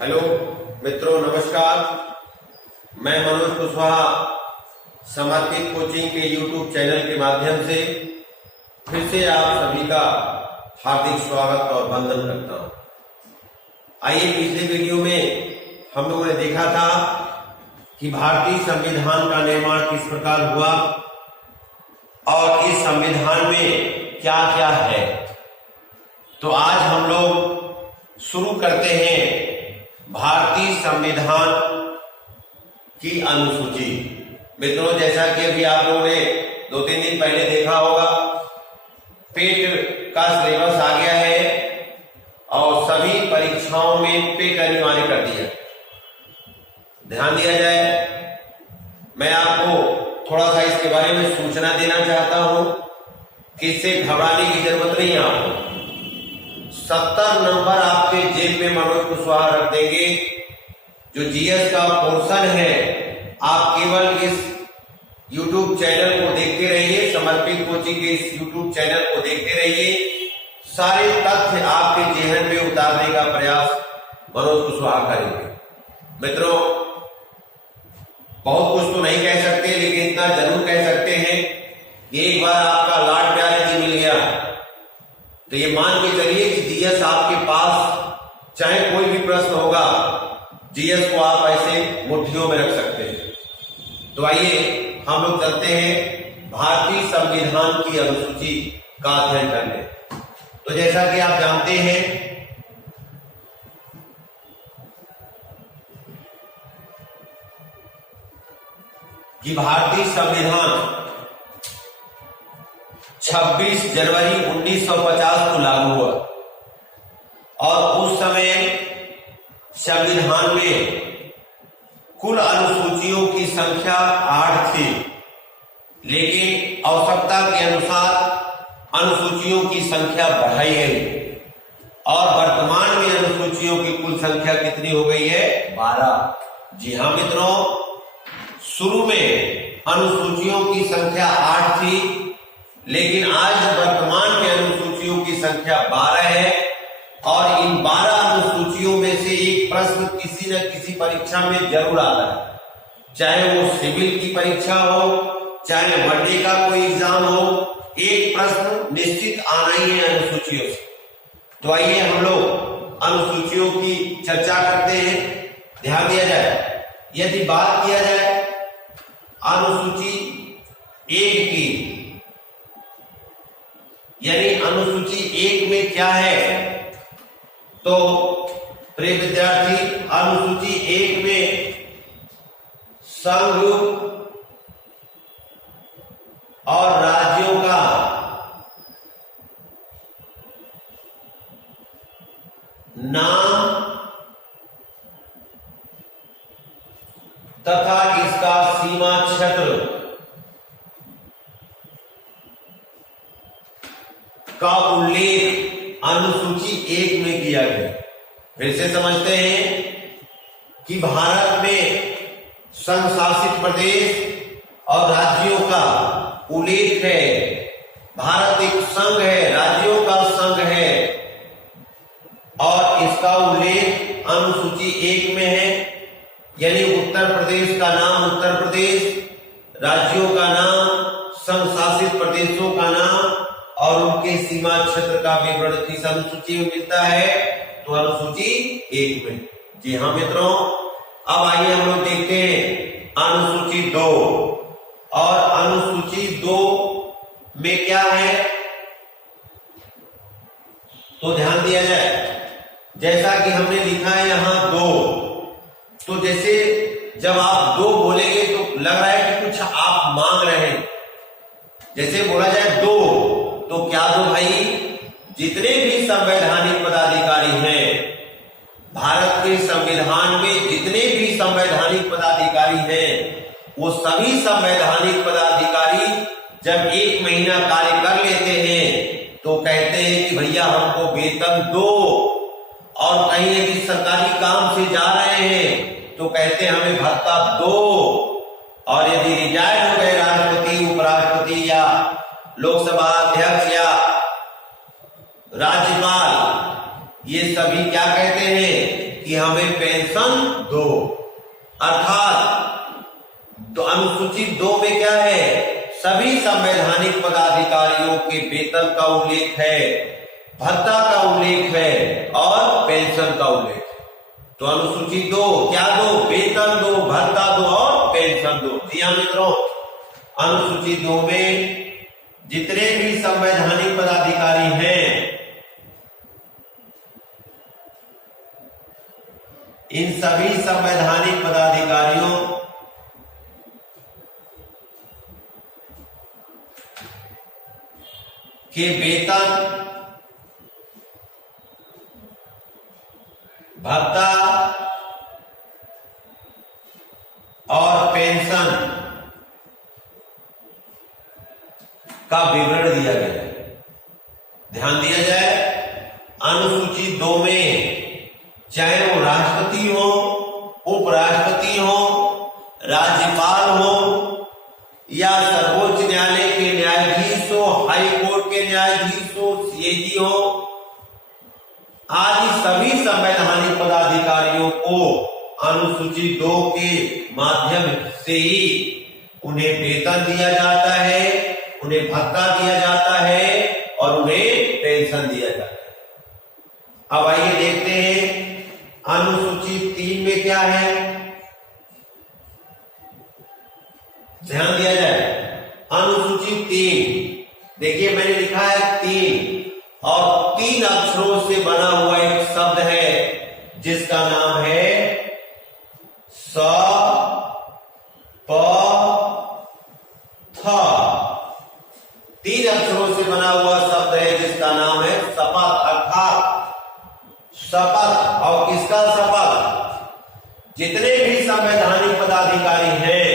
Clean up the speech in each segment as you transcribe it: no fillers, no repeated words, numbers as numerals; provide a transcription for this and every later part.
Hello मित्रों, नमस्कार। मैं मनोज कुशवाहा समर्पित कोचिंग के YouTube चैनल के माध्यम से फिर से आप सभी का हार्दिक स्वागत और वंदन करता हूं। आइए, पिछले वीडियो में हम लोगों ने देखा था कि भारतीय संविधान का निर्माण किस प्रकार हुआ और इस संविधान में क्या क्या है। तो आज हम लोग शुरू करते हैं भारतीय संविधान की अनुसूची। मित्रों, जैसा कि अभी आप लोगों ने 2-3 दिन पहले देखा होगा, पेट का सिलेबस आ गया है और सभी परीक्षाओं में पेट अनिवार्य कर दिया। ध्यान दिया जाए, मैं आपको थोड़ा सा इसके बारे में सूचना देना चाहता हूं कि इससे घबराने की जरूरत नहीं है। आपको 70 नंबर आपके जेब में मनोज कुशवाहा रख देंगे। जो जीएस का पोर्शन है, आप केवल इस YouTube चैनल को देखते रहिए, समर्पित कोचिंग के इस YouTube चैनल को देखते रहिए। सारे तथ्य आपके जेहन में उतारने का प्रयास मनोज कुशवाहा करेंगे। मित्रों, बहुत कुछ तो नहीं कह सकते, लेकिन इतना जरूर कह सकते हैं कि एक बार आपका लाड प्यार यदि मिल गया तो ये मान के चलिए कि जीएस आपके पास चाहे कोई भी प्रश्न होगा, जीएस को आप ऐसे मुट्ठियों में रख सकते हैं। तो आइए हम लोग चलते हैं भारतीय संविधान की अनुसूची का अध्ययन करने। तो जैसा कि आप जानते हैं कि भारतीय संविधान 26 जनवरी 1950 को लागू हुआ और उस समय संविधान में कुल अनुसूचियों की संख्या 8 थी, लेकिन आवश्यकता के अनुसार अनुसूचियों की संख्या बढ़ाई गई और वर्तमान में अनुसूचियों की कुल संख्या कितनी हो गई है? 12। जी हाँ मित्रों, शुरू में अनुसूचियों की संख्या 8 थी, लेकिन आज वर्तमान में अनुसूचियों की संख्या 12 है और इन 12 अनुसूचियों में से एक प्रश्न किसी न किसी परीक्षा में जरूर आता है। चाहे वो सिविल की परीक्षा हो, चाहे वनडे का कोई एग्जाम हो, एक प्रश्न निश्चित आना ही है अनुसूचियों से। तो आइए हम लोग अनुसूचियों की चर्चा करते हैं। ध्यान दिया जाए, यदि बात किया जाए अनुसूची 1 की, यानी अनुसूची 1 में क्या है, तो प्रिय विद्यार्थी, अनुसूची 1 में संघ और राज्यों का नाम तथा इसका सीमा क्षेत्र का उल्लेख अनुसूची 1 में किया गया। फिर से समझते हैं कि भारत में संघ शासित प्रदेश और राज्यों का उल्लेख है। भारत एक संघ है, राज्यों का संघ है और इसका उल्लेख अनुसूची 1 में है। यानी उत्तर प्रदेश का नाम उत्तर प्रदेश, राज्यों का नाम, संघ शासित प्रदेशों का नाम और उनके सीमा क्षेत्र का विवरण किस अनुसूची में मिलता है? तो अनुसूची 1 में। जी हाँ मित्रों, अब आइए हम लोग देखते हैं अनुसूची 2। और अनुसूची 2 में क्या है, तो ध्यान दिया जाए, जैसा कि हमने लिखा है यहां 2, तो जैसे जब आप 2 बोलेंगे तो लग रहा है कि कुछ आप मांग रहे हैं। जैसे बोला जाए 2, तो क्या दो भाई? जितने भी संवैधानिक पदाधिकारी हैं, भारत के संविधान में जितने भी संवैधानिक पदाधिकारी हैं, वो सभी संवैधानिक पदाधिकारी जब 1 महीना कार्य कर लेते हैं तो कहते हैं कि भैया हमको वेतन दो, और कहीं यदि सरकारी काम से जा रहे हैं तो कहते हैं हमें भत्ता दो, और यदि रिटायर हो गए राष्ट्रपति, उपराष्ट्रपति या लोकसभा अध्यक्ष या राज्यपाल, ये सभी क्या कहते हैं कि हमें पेंशन दो। अर्थात तो अनुसूची 2 में क्या है, सभी संवैधानिक पदाधिकारियों के वेतन का उल्लेख है, भत्ता का उल्लेख है और पेंशन का उल्लेख है। तो अनुसूची 2 क्या दो, वेतन दो, भत्ता दो और पेंशन दो। जी हाँ मित्रों, अनुसूची 2 में जितने भी संवैधानिक पदाधिकारी हैं, इन सभी संवैधानिक पदाधिकारियों के वेतन, भत्ता और पेंशन का विवरण दिया गया है। ध्यान दिया जाए, अनुसूची 2 में चाहे वो राष्ट्रपति हो, उपराष्ट्रपति हो, राज्यपाल हो या सर्वोच्च न्यायालय के न्यायाधीश हो, हाई कोर्ट के न्यायाधीश हो, सीएजी हो, आदि सभी संवैधानिक पदाधिकारियों को अनुसूची 2 के माध्यम से ही उन्हें वेतन दिया जाता है, उन्हें भत्ता दिया जाता है और उन्हें पेंशन दिया जाता है। अब आइए देखते हैं अनुसूची 3 में क्या है। ध्यान दिया जाए, अनुसूची 3 देखिए मैंने लिखा है 3 और 3 अक्षरों से बना हुआ एक शब्द है जिसका नाम है स प थ। 3 अक्षरों से बना हुआ शब्द है जिसका नाम है शपथ, अर्थात शपथ। और किसका शपथ, जितने भी संवैधानिक पदाधिकारी हैं,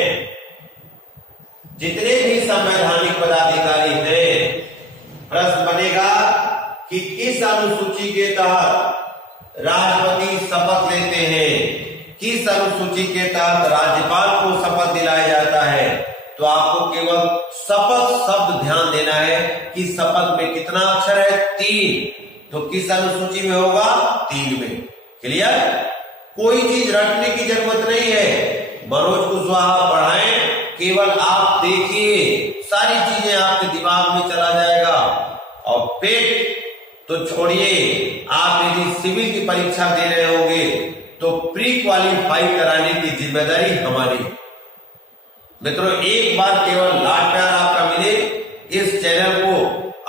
जितने भी संवैधानिक पदाधिकारी हैं, प्रश्न बनेगा कि किस अनुसूची के तहत राष्ट्रपति शपथ लेते हैं, किस अनुसूची के तहत राज्यपाल को शपथ दिलाया जाता है। तो आपको केवल शपथ शब्द ध्यान देना है कि शपथ में कितना अक्षर है, 3। तो किस अनुसूची में होगा, 3 में। क्लियर, कोई चीज रटने की जरूरत नहीं है। मनोज कुशवाहा पढ़ाएं, केवल आप देखिए, सारी चीजें आपके दिमाग में चला जाएगा। और पेट तो छोड़िए, आप यदि सिविल की परीक्षा दे रहे होंगे तो प्री क्वालिफाई कराने की जिम्मेदारी हमारी। मित्रों, एक बार केवल लाख प्यार आपका मिले, इस चैनल को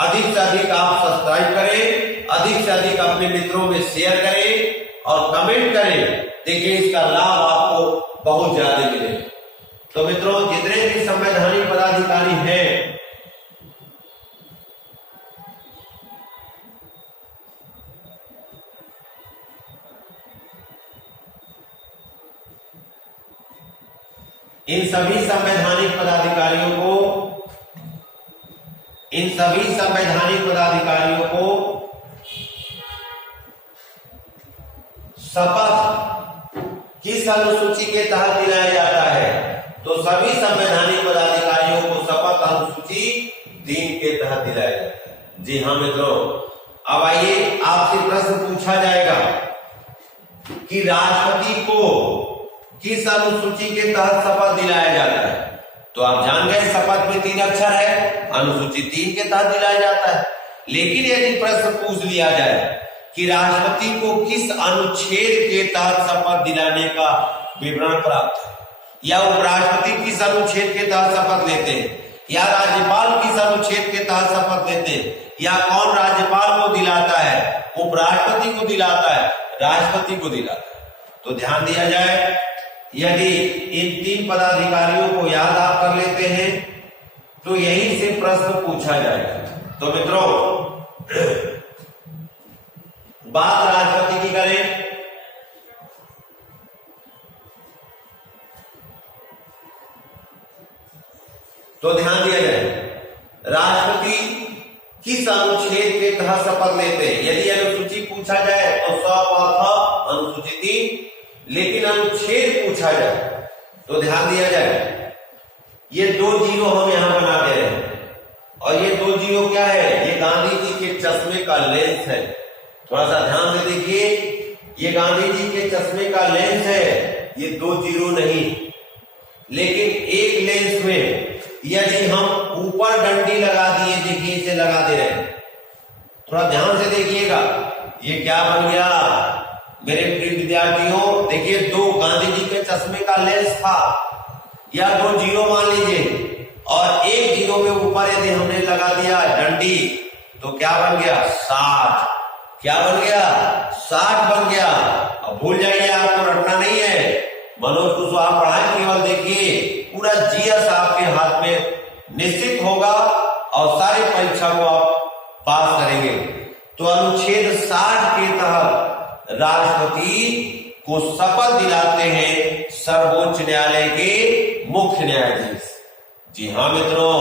अधिक से अधिक आप सब्सक्राइब करें, अधिक से अधिक अपने मित्रों में शेयर करें और कमेंट करें। देखिए इसका लाभ आपको बहुत ज्यादा मिलेगा। तो मित्रों, जितने भी संवैधानिक पदाधिकारी हैं, इन सभी संवैधानिक पदाधिकारियों को शपथ किस अनुसूची के तहत दिलाया जाता है। तो सभी संवैधानिक पदाधिकारियों को शपथ अनुसूची 3 के तहत दिलाया जाता है। जी हाँ मित्रों, अब आइए आपसे प्रश्न पूछा जाएगा कि राष्ट्रपति को किस अनुसूची के तहत शपथ दिलाया जाता है। तो आप जान गए शपथ में 3 अक्षर है, अनुसूची 3 के तहत दिलाया जाता है। लेकिन यदि प्रश्न पूछ लिया जाए कि राष्ट्रपति को किस अनुच्छेद के तहत शपथ दिलाने का विवरण प्राप्त है, या उपराष्ट्रपति किस अनुच्छेद के तहत शपथ लेते हैं, या राज्यपाल किस अनुच्छेद के तहत शपथ लेते हैं, या कौन राज्यपाल को दिलाता है, उपराष्ट्रपति को दिलाता है, राष्ट्रपति को दिलाता है। तो ध्यान दिया जाए, यदि इन 3 पदाधिकारियों को याद आप कर लेते हैं तो यहीं से प्रश्न पूछा जाएगा। तो मित्रों, बात राष्ट्रपति की करें, तो ध्यान दिया जाए, राष्ट्रपति किस अनुच्छेद के तहत शपथ लेते हैं। यदि अनुसूची पूछा जाए तो अनुसूची 3, लेकिन अनुच्छेद पूछा जाए तो ध्यान दिया जाए, ये 2 जीरो हम यहां बना दे रहे हैं और ये 2 जीरो क्या है, ये गांधी जी के चश्मे का लेंस है। थोड़ा सा ध्यान से देखिए, ये गांधी जी के चश्मे का लेंस है, ये 2 जीरो नहीं। लेकिन एक लेंस में यदि हम ऊपर डंडी लगा दिए, देखिए इसे लगा दे रहे हैं, थोड़ा ध्यान से देखिएगा, ये क्या बन गया मेरे प्रिय विद्यार्थियों। देखिए 2 गांधी जी के चश्मे का लेंस था, या 2 जीरो मान लीजिए, और 1 जीरो में ऊपर यदि हमने लगा दिया डंडी तो क्या बन गया 60। क्या बन गया 60 बन गया। अब भूल जाइए, आपको रटना नहीं है, मनोज कुशवाहा पढ़ाएं, केवल देखिए पूरा जीएस आपके हाथ में निश्चित होगा और सारी परीक्षा को आप पास करेंगे। तो अनुच्छेद 60 के तहत राष्ट्रपति को शपथ दिलाते हैं सर्वोच्च न्यायालय के मुख्य न्यायाधीश। जी हाँ मित्रों,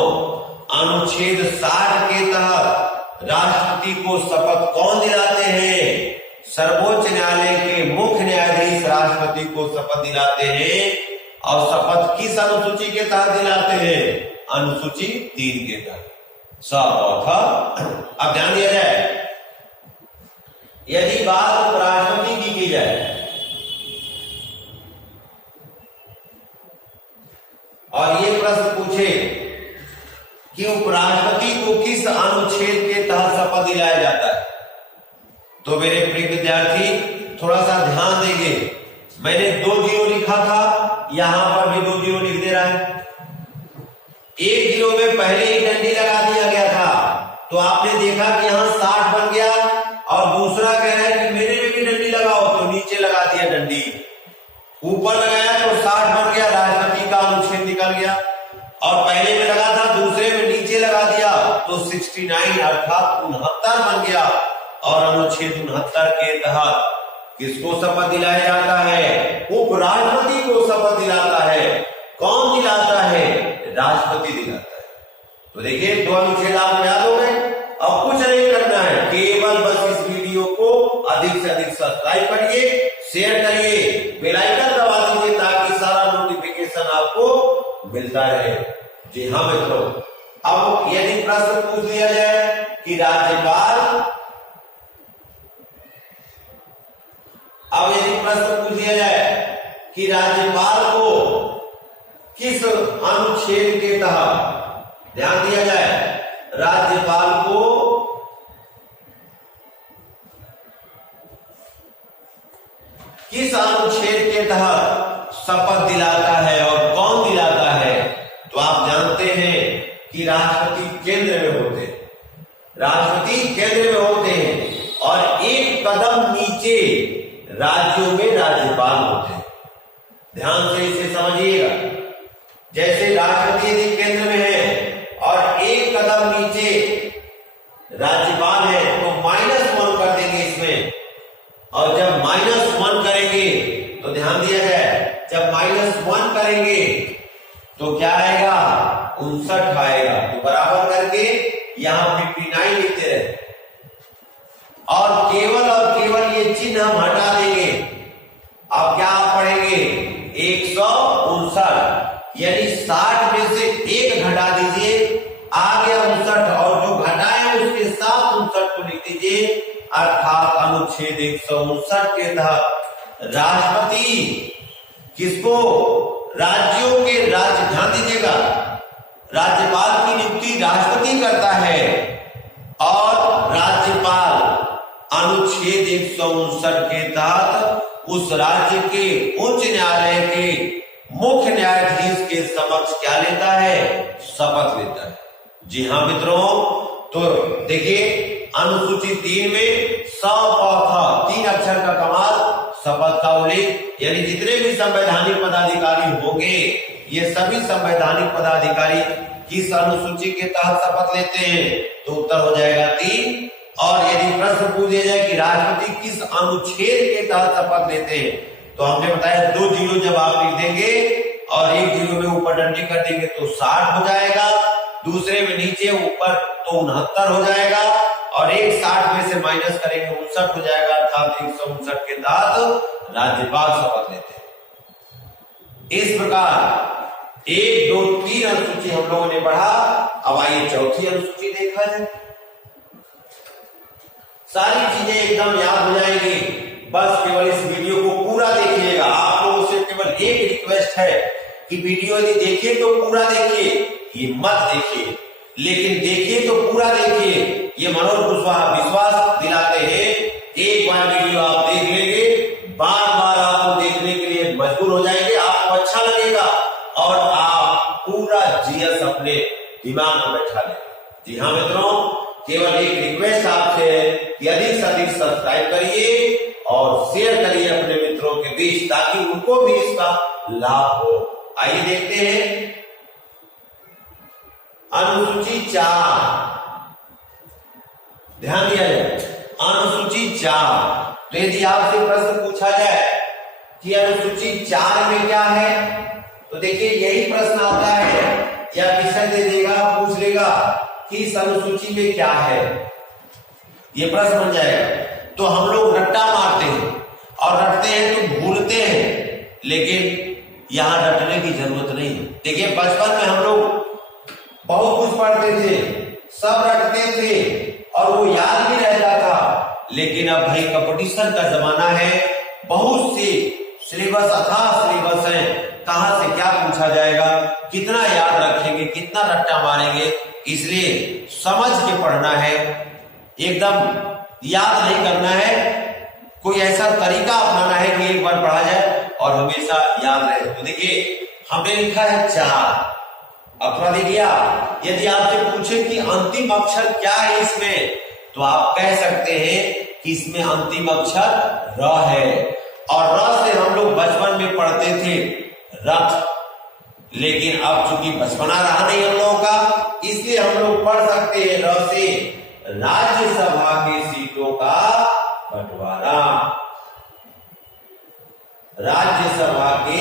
अनुच्छेद 60 के तहत राष्ट्रपति को शपथ कौन दिलाते हैं? सर्वोच्च न्यायालय के मुख्य न्यायाधीश राष्ट्रपति को शपथ दिलाते हैं। और शपथ किस अनुसूची के तहत दिलाते हैं? अनुसूची 3 के तहत। अब ध्यान दिया जाए, यदि बात उपराष्ट्रपति की जाए और ये प्रश्न पूछे कि उपराष्ट्रपति को किस अनुच्छेद के तहत शपथ दिलाया जाता है, तो मेरे प्रिय विद्यार्थी थोड़ा सा ध्यान देंगे। मैंने 2 जीरो लिखा था, यहां पर भी 2 जीरो लिख दे रहा है। 1 जीरो में पहले ही डंडी लगा दिया गया था, तो आपने देखा कि यहां 60 बन गया, और दूसरा कह रहा है कि मेरे में भी डंडी लगाओ, तो नीचे लगा दिया डंडी, ऊपर लगाया तो 60 बन गया, राष्ट्रपति का अनुच्छेद निकल गया। और पहले में लगा था, दूसरे में नीचे लगा दिया तो 69 अर्थात 69 बन गया। और अनुच्छेद 69 के तहत किसको शपथ दिलाया जाता है? उपराष्ट्रपति को शपथ दिलाता है। कौन दिलाता है? राष्ट्रपति दिलाता है। तो देखिए 2 अनुच्छेद आपको याद हो गए। अब कुछ नहीं करना है, केवल बस इस वीडियो को अधिक से अधिक सब्सक्राइब करिए, शेयर करिए, बेल आइकन दबा दीजिए ताकि सारा नोटिफिकेशन आपको मिलता रहे। जी हाँ मित्रों, अब यदि प्रश्न पूछ लिया जाए कि राज्यपाल, अब यदि प्रश्न पूछ लिया जाए कि राज्यपाल को किस अनुच्छेद के तहत, ध्यान दिया जाए, राज्यपाल को किस अनुच्छेद के तहत शपथ दिलाता है और कौन दिलाता है? तो आप जानते हैं कि राष्ट्रपति केंद्र में होते हैं, राष्ट्रपति केंद्र में होते हैं, और एक कदम नीचे राज्यों में राज्यपाल होते हैं। ध्यान से इसे समझिएगा, जैसे राष्ट्रपति यदि केंद्र में है और एक कदम नीचे राज्यपाल है, तो -1 कर देंगे इसमें, और जब -1 करेंगे तो ध्यान दिया जाए, जब -1 करेंगे तो क्या आएगा? 59 आएगा। तो बराबर करके यहां 59 लिखते रहे, और केवल ये चिन्ह हम हटा देंगे। अब क्या आप पढ़ेंगे? 159, यानी 60 में से 1 घटा दीजिए, आ गया 59, और जो घटाए उसके साथ 59 को लिख दीजिए, अर्थात अनुच्छेद 159 के तहत राष्ट्रपति किसको? राज्यों के ध्यान दीजिएगा, राज्यपाल की नियुक्ति राष्ट्रपति करता है, और राज्यपाल अनुच्छेद 159 के तहत उस राज्य के उच्च न्यायालय के मुख्य न्यायाधीश के समक्ष क्या लेता है? शपथ लेता है। जी हाँ मित्रों, तो देखिए अनुसूची 3 में था, 3 अक्षर का कमाल, शपथ का उल्लेख, यानी जितने भी संवैधानिक पदाधिकारी होंगे, ये सभी संवैधानिक पदाधिकारी किस अनुसूची के तहत शपथ लेते हैं? तो उत्तर हो जाएगा 3। और यदि प्रश्न पूछ दिया जाए कि राष्ट्रपति किस अनुच्छेद के तहत शपथ लेते हैं, तो हमने बताया 2 जीरो जब आप लिख देंगे और 1 जीरो में ऊपर डंडी कर देंगे तो 60 हो जाएगा, दूसरे में नीचे ऊपर तो 69 हो जाएगा, और 60 में से माइनस करेंगे 59 हो जाएगा, अर्थात 159 के तहत राज्यपाल शपथ लेते हैं। इस प्रकार 1, 2, 3 अनुसूची हम लोगों ने पढ़ा। अब आइए चौथी अनुसूची देखा जाए। सारी चीजें एकदम याद हो जाएंगी। बस केवल इस वीडियो को पूरा देखिएगा। आप लोगों से केवल एक रिक्वेस्ट है कि वीडियो यदि देखिए तो पूरा देखिए, ये मत देखिए, लेकिन देखिए तो पूरा देखिए। ये मनोज कुशवाहा विश्वास दिलाते हैं, एक बार वीडियो आप देख लेंगे, बार बार आपको देखने के लिए मजबूर हो जाएंगे, आपको अच्छा लगेगा और आप पूरा जीएस अपने दिमाग में बैठा लेंगे। जी हाँ मित्रों, केवल एक रिक्वेस्ट आपसे है कि अधिक से अधिक सब्सक्राइब करिए और शेयर करिए अपने मित्रों के बीच, ताकि उनको भी इसका लाभ हो। आइए देखते हैं अनुसूची 4, ध्यान दिया जाए, अनुसूची 4। तो यदि आपसे प्रश्न पूछा जाए कि अनुसूची 4 में क्या है, तो देखिए यही प्रश्न आता है या विषय दे देगा, पूछ लेगा कि इस अनुसूची में क्या है, ये प्रश्न बन जाएगा। तो हम लोग रट्टा मारते हैं और रटते हैं तो भूलते हैं, लेकिन यहां रटने की जरूरत नहीं है। देखिए बचपन में हम लोग बहुत कुछ पढ़ते थे, सब रटते थे और वो याद भी रहता था, लेकिन अब भाई कंपटीशन का जमाना है, बहुत से सिलेबस, अथाह सिलेबस है, कहां से क्या पूछा जाएगा, कितना याद रखेंगे, कितना रट्टा मारेंगे, इसलिए समझ के पढ़ना है, एकदम याद नहीं करना है। कोई ऐसा तरीका अपनाना है कि एक बार पढ़ा जाए और हमेशा याद रहे। तो देखिए हमने लिखा है 4, अब थोड़ा देखिए, यदि आपसे पूछे कि अंतिम अक्षर क्या है इसमें, तो आप कह सकते हैं कि इसमें अंतिम अक्षर र है। और र से हम लोग बचपन में पढ़ते थे रथ, लेकिन अब चूंकि बचपना रहा नहीं हम लोगों का, इसलिए हम लोग पढ़ सकते हैं र से राज्यसभा की सीटों का बंटवारा। राज्यसभा के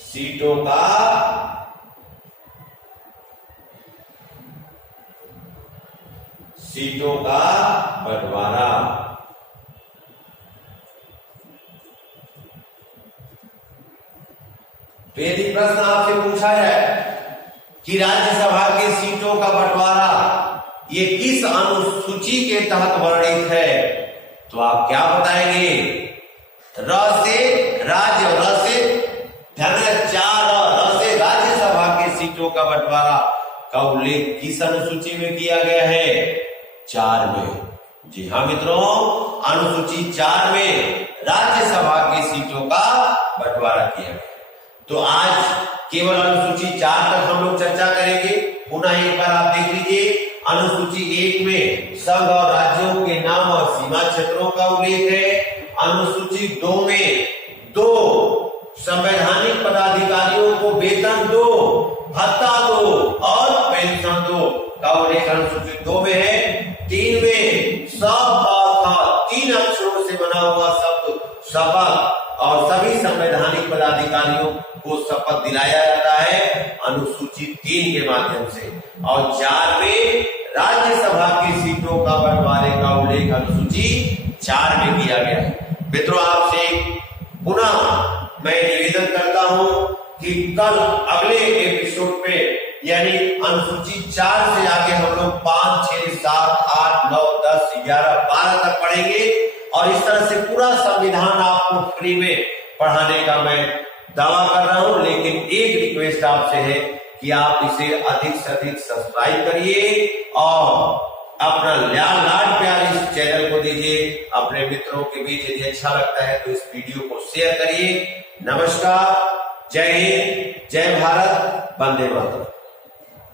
सीटों का बंटवारा। तो यदि प्रश्न आपसे पूछा जाए कि राज्यसभा के सीटों का बंटवारा ये किस अनुसूची के तहत वर्णित है, तो आप क्या बताएंगे? र से राज्य, र से ध्यान, 4 र से राज्यसभा के सीटों का बंटवारा का उल्लेख किस अनुसूची में किया गया है? 4 में। जी हाँ मित्रों, अनुसूची 4 में राज्यसभा की सीटों का बंटवारा किया गया। तो आज केवल अनुसूची 4 तक हम लोग चर्चा करेंगे। पुनः एक बार आप देख लीजिए, अनुसूची 1 में संघ और राज्यों के नाम और सीमा क्षेत्रों का उल्लेख है। अनुसूची 2 में 2 संवैधानिक पदाधिकारियों को वेतन दो, भत्ता दो और पेंशन दो का उल्लेख अनुसूची 2 में है। 3 में शपथ, 3 अक्षरों से बना हुआ शब्द शपथ, और सभी संवैधानिक पदाधिकारियों को शपथ दिलाया जाता है अनुसूची 3 के माध्यम से। और 4 में राज्यसभा की सीटों का बंटवारे का उल्लेख अनुसूची 4 में किया गया है। मित्रों, आपसे पुनः मैं निवेदन करता हूं कि कल अगले एपिसोड पे, यानी अनुसूची 4 से आगे हम लोग 5, 6, 7, 8, 9, 10, 11, 12 तक पढ़ेंगे और इस तरह से पूरा संविधान आपको फ्री में पढ़ाने का मैं दावा कर रहा हूं। लेकिन एक रिक्वेस्ट आपसे है कि आप इसे अधिक से अधिक सब्सक्राइब करिए और अपना लाड प्यार इस चैनल को दीजिए अपने मित्रों के बीच। यदि अच्छा लगता है तो इस वीडियो को शेयर करिए। नमस्कार, जय हिंद, जय भारत, वंदे मातरम।